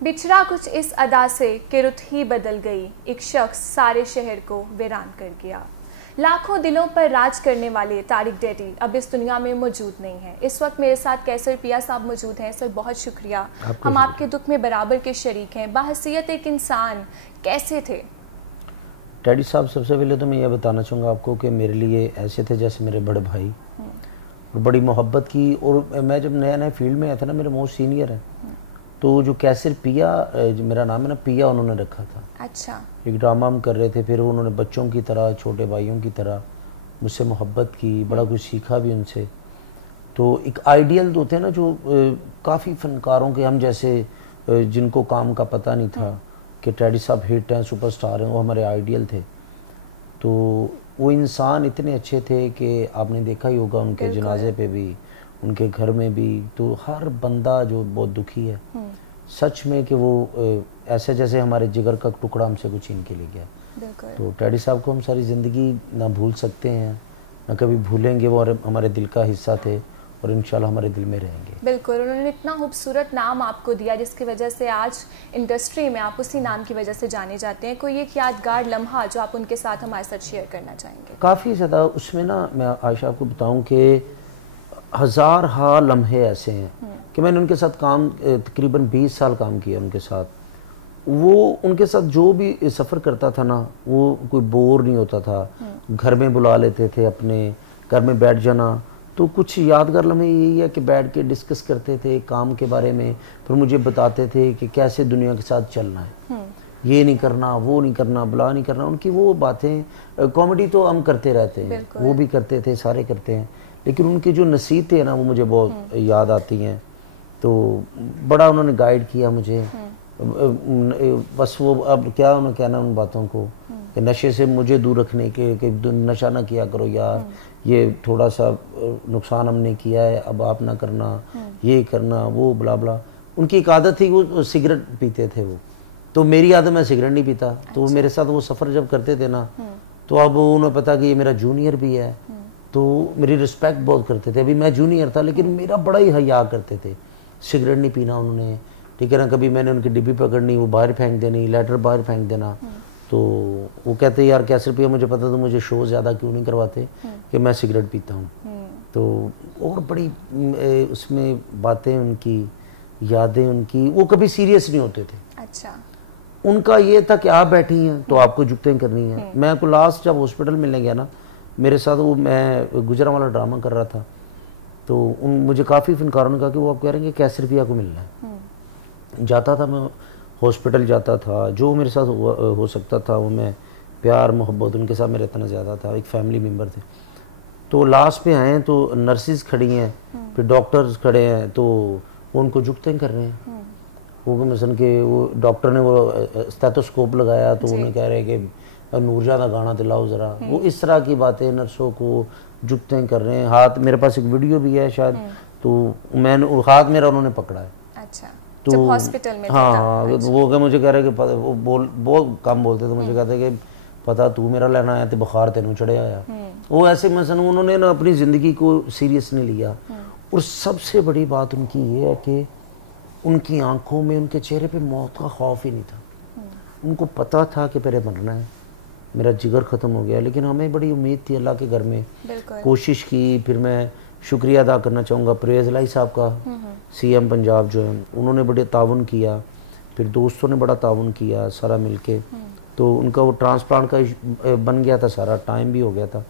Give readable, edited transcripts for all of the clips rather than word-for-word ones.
بچھڑا کچھ اس ادا سے کہ رت ہی بدل گئی، ایک شخص سارے شہر کو ویران کر گیا۔ لاکھوں دلوں پر راج کرنے والے طارق ڈیڈی اب اس دنیا میں موجود نہیں ہیں۔ اس وقت میرے ساتھ کیسر پیا صاحب موجود ہیں۔ سر بہت شکریہ، ہم آپ کے دکھ میں برابر کے شریک ہیں۔ بحیثیت ایک انسان کیسے تھے؟ ڈیڈی صاحب سب سے پہلے تو میں یہ بتانا چاہوں گا آپ کو کہ میرے لیے ایسے تھے جیسے میرے بڑے بھائی، اور بڑی محبت کی۔ اور میں جب نیا نیا فیلڈ میں آیا تھا نا، میرے موسٹ سینئر ہیں، تو جو کیسر پیا میرا نام ہے نا، پیا انہوں نے رکھا تھا۔ اچھا، ایک ڈرامہ ہم کر رہے تھے، پھر انہوں نے بچوں کی طرح، چھوٹے بھائیوں کی طرح مجھ سے محبت کی، بڑا کچھ سیکھا بھی ان سے۔ تو ایک آئیڈیل ہوتے ہیں نا جو کافی فنکاروں کے، ہم جیسے جن کو کام کا پتہ نہیں تھا کہ ڈیڈی صاحب ہٹ ہیں، سپر سٹار ہیں، وہ ہمارے آئیڈیل تھے۔ تو وہ انسان اتنے اچھے تھے کہ آپ نے دیکھا ہی ہوگا ان کے جنازے پہ بھی، ان کے گھر میں بھی، تو ہر بندہ جو بہت دکھی ہے سچ میں کہ وہ ایسے جیسے ہمارے جگر کا ٹکڑا ہم سے کچھ چھین کے لے گیا۔ تو ڈیڈی صاحب کو ہم ساری زندگی نہ بھول سکتے ہیں، نہ کبھی بھولیں گے، وہ ہمارے دل کا حصہ تھے اور انشاءاللہ ہمارے دل میں رہیں گے۔ بالکل، انہوں نے اتنا خوبصورت نام آپ کو دیا جس کی وجہ سے آج انڈسٹری میں آپ اسی نام کی وجہ سے جانے جاتے ہیں۔ کوئی ایک یادگار لمحہ جو آپ ان کے ساتھ ہمارے ساتھ شیئر کرنا چاہیں گے؟ کافی زیادہ اس میں نا، میں عائشہ آپ کو بتاؤں کہ ہزار ہا لمحے ایسے ہیں کہ میں نے ان کے ساتھ کام تقریباً 20 سال کام کیا ان کے ساتھ۔ وہ ان کے ساتھ جو بھی سفر کرتا تھا نا، وہ کوئی بور نہیں ہوتا تھا، گھر میں بلا لیتے تھے، اپنے گھر میں بیٹھ جانا۔ تو کچھ یادگار لمحے یہی ہے کہ بیٹھ کے ڈسکس کرتے تھے کام کے بارے میں، پھر مجھے بتاتے تھے کہ کیسے دنیا کے ساتھ چلنا ہے، یہ نہیں کرنا، وہ نہیں کرنا، بلا نہیں کرنا۔ ان کی وہ باتیں، کامیڈی تو ہم کرتے رہتے ہیں، وہ بھی کرتے تھے، سارے کرتے ہیں، لیکن ان کی جو نصیحتیں ہیں نا وہ مجھے بہت یاد آتی ہیں۔ تو بڑا انہوں نے گائیڈ کیا مجھے۔ بس وہ اب کیا انہوں نے کہنا ان باتوں کو کہ نشے سے مجھے دور رکھنے کے، کہ نشہ نہ کیا کرو یار، یہ تھوڑا سا نقصان ہم نے کیا ہے، اب آپ نہ کرنا، یہ کرنا، وہ بلا بلا۔ ان کی ایک عادت تھی، وہ سگریٹ پیتے تھے وہ، تو میری عادت میں سگریٹ نہیں پیتا، تو میرے ساتھ وہ سفر جب کرتے تھے نا، تو اب انہوں نے پتا کہ یہ میرا جونیئر بھی ہے، تو میری رسپیکٹ بہت کرتے تھے۔ ابھی میں جونیئر تھا لیکن میرا بڑا ہی حیا کرتے تھے۔ سگریٹ نہیں پینا انہوں نے، ٹھیک ہے نا، کبھی میں نے ان کی ڈبی پکڑنی، وہ باہر پھینک دینی، لیٹر باہر پھینک دینا۔ تو وہ کہتے یار کیسر پیا، مجھے پتا تو مجھے شو زیادہ کیوں نہیں کرواتے کہ میں سگریٹ پیتا ہوں۔ تو اور بڑی اس میں باتیں ان کی، یادیں ان کی، وہ کبھی سیریس نہیں ہوتے تھے۔ اچھا، ان کا یہ تھا کہ آپ بیٹھی ہیں تو آپ کو جھکتیں کرنی ہیں۔ میں کو لاسٹ جب ہاسپٹل ملنے گیا نا، میرے ساتھ وہ، میں گجرانوالہ ڈرامہ کر رہا تھا، تو مجھے کافی فنکاروں نے کہا کہ وہ آپ کہہ رہے ہیں کہ کیسر پیا کو ملنا ہے۔ جاتا تھا میں ہاسپٹل، جاتا تھا، جو میرے ساتھ ہو سکتا تھا وہ میں، پیار محبت ان کے ساتھ میرا اتنا زیادہ تھا، ایک فیملی ممبر تھے۔ تو لاسٹ پہ آئے ہیں تو نرسز کھڑی ہیں، پھر ڈاکٹرز کھڑے ہیں، تو وہ ان کو جھکتیں کر رہے ہیں۔ وہ مثلا کہ وہ ڈاکٹر نے وہ اسٹیتھوسکوپ لگایا تو انہیں کہہ رہے کہ نور جہاں گانا دلاؤ ذرا، وہ اس طرح کی باتیں نرسوں کو جھکتیں کر رہے ہیں۔ ہاتھ میرے پاس ایک ویڈیو بھی ہے شاید، تو میں نے ہاتھ میرا انہوں نے پکڑا ہے۔ اچھا، تو جب ہاسپٹل میں ہاں، وہ کہ مجھے کہہ رہے کہ وہ بہت کم بولتے تھے، مجھے کہتے کہ پتا تو میرا لینا آیا تو بخار تینوں چڑھے آیا۔ وہ ایسے مثلا انہوں نے نا اپنی زندگی کو سیریس نہیں لیا۔ اور سب سے بڑی بات ان کی یہ ہے کہ ان کی آنکھوں میں، ان کے چہرے پہ موت کا خوف ہی نہیں تھا۔ ان کو پتا تھا کہ پہلے مرنا ہے، میرا جگر ختم ہو گیا، لیکن ہمیں بڑی امید تھی اللہ کے گھر میں، کوشش کی۔ پھر میں شکریہ ادا کرنا چاہوں گا پرویز الہی صاحب کا، سی ایم پنجاب جو ہیں، انہوں نے بڑے تعاون کیا، پھر دوستوں نے بڑا تعاون کیا سارا مل کے۔ تو ان کا وہ ٹرانسپلانٹ کا بن گیا تھا، سارا ٹائم بھی ہو گیا تھا،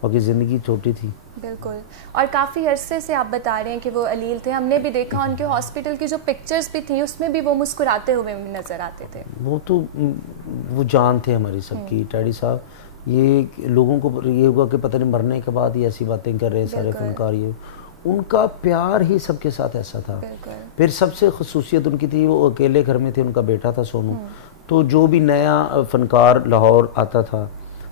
باقی زندگی چھوٹی تھی۔ بالکل، اور کافی عرصے سے آپ بتا رہے ہیں کہ وہ علیل تھے، ہم نے بھی دیکھا ان کے ہاسپٹل کی جو پکچرز بھی تھیں اس میں بھی وہ مسکراتے ہوئے نظر آتے تھے۔ وہ تو وہ جان تھے ہماری سب کی ڈیڈی صاحب۔ یہ لوگوں کو یہ ہوگا کہ پتہ نہیں مرنے کے بعد یہ ایسی باتیں کر رہے ہیں سارے فنکار، یہ ان کا پیار ہی سب کے ساتھ ایسا تھا۔ پھر سب سے خصوصیت ان کی تھی، وہ اکیلے گھر میں تھے، ان کا بیٹا تھا سونو، تو جو بھی نیا فنکار لاہور آتا تھا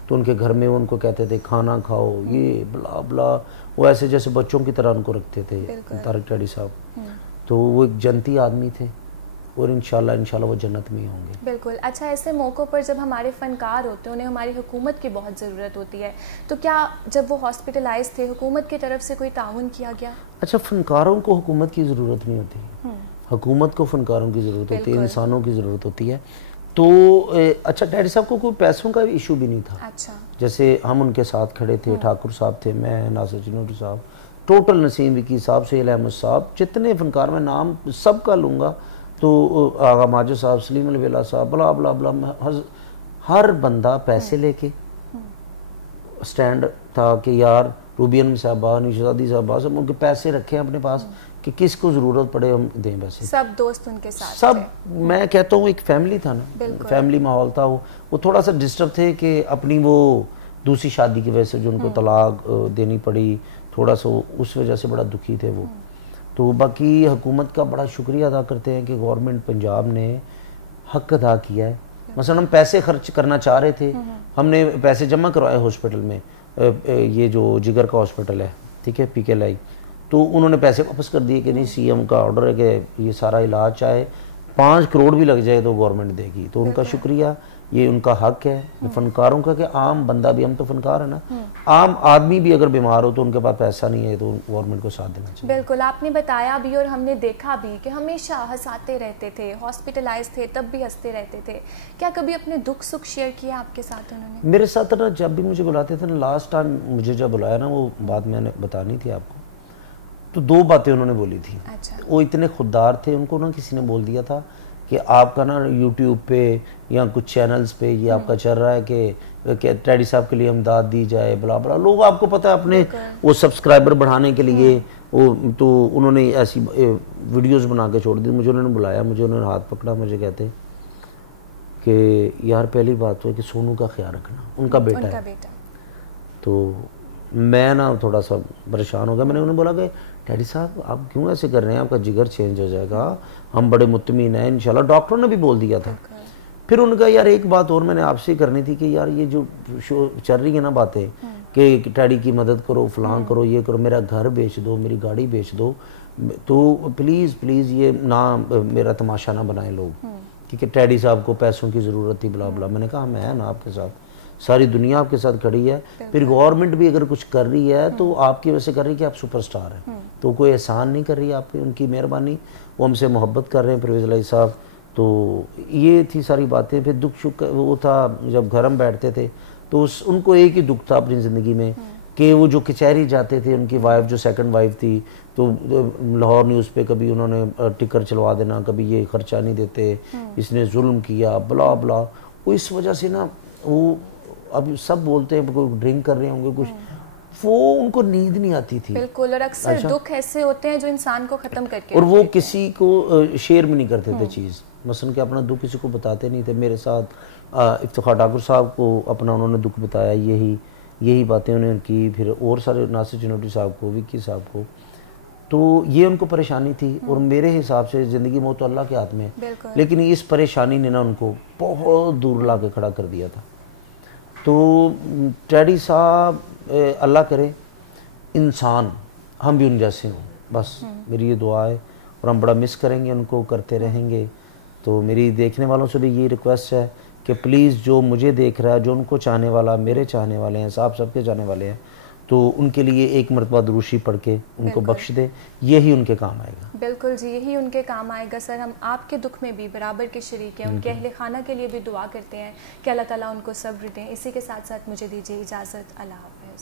تو ان کے گھر میں وہ ان کو کہتے تھے کھانا کھاؤ، یہ بلا بلا، وہ ایسے جیسے بچوں کی طرح ان کو رکھتے تھے طارق ڈیڈی صاحب۔ تو وہ ایک جنتی آدمی تھے، اور انشاءاللہ وہ جنت میں ہوں گے۔ بالکل۔ اچھا، ایسے موقعوں پر جب ہمارے فنکار ہوتے ہیں انہیں ہماری حکومت کی بہت ضرورت ہوتی ہے، تو کیا جب وہ ہاسپٹلائز تھے حکومت کی طرف سے کوئی تعاون کیا گیا؟ اچھا، فنکاروں کو حکومت کی ضرورت نہیں ہوتی، حکومت کو فنکاروں کی ضرورت ہوتی ہے, انسانوں کی ضرورت ہوتی ہے. تو اچھا ڈیڈی صاحب کو کوئی پیسوں کا ایشو بھی نہیں تھا. اچھا. جیسے ہم ان کے ساتھ کھڑے تھے, ٹھاکر صاحب تھے, میں, ناصر چنوٹی صاحب, ٹوٹل نسیم وکی صاحب, سہیل احمد صاحب, جتنے فنکار میں نام سب کا لوں گا تو آغا ماجد صاحب, سلیم الویلا صاحب, بلا بلا بلا, ہر بندہ پیسے لے کے سٹینڈ تھا کہ یار روبین صاحبہ, نشادی صاحبہ, سب ان کے پیسے رکھے ہیں اپنے پاس کہ کس کو ضرورت پڑے ہم دیں پیسے. سب دوست ان کے ساتھ سب, میں کہتا ہوں ایک فیملی تھا نا, فیملی ماحول تھا. وہ تھوڑا سا ڈسٹرب تھے کہ اپنی وہ دوسری شادی کی وجہ سے جو ان کو طلاق دینی پڑی, تھوڑا سا اس وجہ سے بڑا دکھی تھے وہ. تو باقی حکومت کا بڑا شکریہ ادا کرتے ہیں کہ گورنمنٹ پنجاب نے حق ادا کیا ہے. مثلا ہم پیسے خرچ کرنا چاہ رہے تھے, ہم نے پیسے جمع کروائے ہاسپٹل میں, یہ جو جگر کا ہاسپٹل ہے, ٹھیک ہے, پی کے لائی, تو انہوں نے پیسے واپس کر دیے کہ نہیں, سی ایم کا آرڈر ہے کہ یہ سارا علاج چاہے 5 کروڑ بھی لگ جائے تو گورنمنٹ دے گی. تو ان کا شکریہ, یہ ان کا حق ہے فنکاروں کا کہ عام بندہ بھی, ہم تو فنکار ہیں نا, عام آدمی بھی اگر بیمار ہو تو ان کے پاس پیسہ نہیں ہے تو گورنمنٹ کو ساتھ دینا چاہیے. بالکل, آپ نے بتایا بھی اور ہم نے دیکھا بھی کہ ہمیشہ ہنساتے رہتے تھے, ہاسپٹلائز تھے تب بھی ہنستے رہتے تھے. کیا کبھی اپنے دکھ سکھ شیئر کیا آپ کے ساتھ انہوں نے؟ میرے ساتھ نا جب بھی مجھے بلاتے تھے نا, لاسٹ ٹائم مجھے جب بلایا نا, وہ بات میں نے بتانی تھی آپ کو, تو 2 باتیں انہوں نے بولی تھی. وہ اتنے خوددار تھے, ان کو نا کسی نے بول دیا تھا کہ آپ کا نا یوٹیوب پہ یا کچھ چینلز پہ یہ آپ کا چل رہا ہے کہ ٹیڈی صاحب کے لیے امداد دی جائے, بلا بلا. لوگ آپ کو پتہ ہے اپنے وہ سبسکرائبر بڑھانے کے لیے تو انہوں نے ایسی ویڈیوز بنا کے چھوڑ دی. مجھے انہوں نے بلایا, مجھے انہوں نے ہاتھ پکڑا, مجھے کہتے کہ یار پہلی بات تو ہے کہ سونو کا خیال رکھنا, ان کا بیٹا ہے. تو میں نا تھوڑا سا پریشان ہو گیا. میں نے انہیں بولا کہ ڈیڈی صاحب آپ کیوں ایسے کر رہے ہیں, آپ کا جگر چینج ہو جائے گا, ہم بڑے مطمئن ہیں انشاءاللہ. ڈاکٹروں نے بھی بول دیا تھا. پھر ان کا یار ایک بات اور میں نے آپ سے کرنی تھی کہ یار یہ جو چل رہی ہے نا باتیں کہ ٹیڈی کی مدد کرو, فلان کرو, یہ کرو, میرا گھر بیچ دو, میری گاڑی بیچ دو, تو پلیز پلیز یہ نہ میرا تماشا نہ بنائیں لوگ, کیونکہ ٹیڈی صاحب کو پیسوں کی ضرورت تھی, بلا بلا. میں نے کہا میں نا آپ کے ساتھ, ساری دنیا آپ کے ساتھ کھڑی ہے. پھر گورنمنٹ بھی اگر کچھ کر رہی ہے تو آپ کی وجہ سے کر رہی ہے کہ آپ سپر سٹار ہیں, تو کوئی احسان نہیں کر رہی ہے آپ کی, ان کی مہربانی, وہ ہم سے محبت کر رہے ہیں پرویز الہی صاحب. تو یہ تھی ساری باتیں. پھر دکھ شک وہ تھا جب گھر ہم بیٹھتے تھے تو ان کو ایک ہی دکھ تھا اپنی زندگی میں کہ وہ جو کچہری جاتے تھے, ان کی وائف جو سیکنڈ وائف تھی, تو لاہور نیوز پہ کبھی انہوں نے ٹکر چلوا دینا, کبھی یہ خرچہ نہیں دیتے, اس نے ظلم کیا, بلا بلا. وہ اس وجہ سے نا وہ اب سب بولتے ہیں کوئی ڈرنک کر رہے ہوں گے کچھ, وہ ان کو نیند نہیں آتی تھی. بالکل, اور اکثر دکھ ایسے ہوتے ہیں جو انسان کو ختم کر کے, اور وہ کسی کو شیئر بھی نہیں کرتے تھے چیز, مثلا کہ اپنا دکھ کسی کو بتاتے نہیں تھے. میرے ساتھ افتخار ٹھاکر صاحب کو اپنا انہوں نے دکھ بتایا, یہی باتیں انہوں نے کی. پھر اور سارے ناصر چنوٹی صاحب کو, وکی صاحب کو, تو یہ ان کو پریشانی تھی. اور میرے حساب سے زندگی موت تو اللہ کے ہاتھ میں ہے, لیکن اس پریشانی نے نا ان کو بہت دور لا کے کھڑا کر دیا تھا. تو ٹیڈی صاحب اللہ کرے انسان ہم بھی ان جیسے ہوں, بس میری یہ دعا ہے. اور ہم بڑا مس کریں گے ان کو, کرتے رہیں گے. تو میری دیکھنے والوں سے بھی یہ ریکویسٹ ہے کہ پلیز جو مجھے دیکھ رہا ہے, جو ان کو چاہنے والا, میرے چاہنے والے ہیں, صاحب سب کے چاہنے والے ہیں, تو ان کے لیے ایک مرتبہ دروشی پڑھ کے ان کو بخش دے, یہی ان کے کام آئے گا. بالکل جی, یہی ان کے کام آئے گا. سر ہم آپ کے دکھ میں بھی برابر کے شریک ہیں, ان کے اہل خانہ کے لیے بھی دعا کرتے ہیں کہ اللہ تعالیٰ ان کو صبر دیں. اسی کے ساتھ ساتھ مجھے دیجیے اجازت. اللہ حافظ.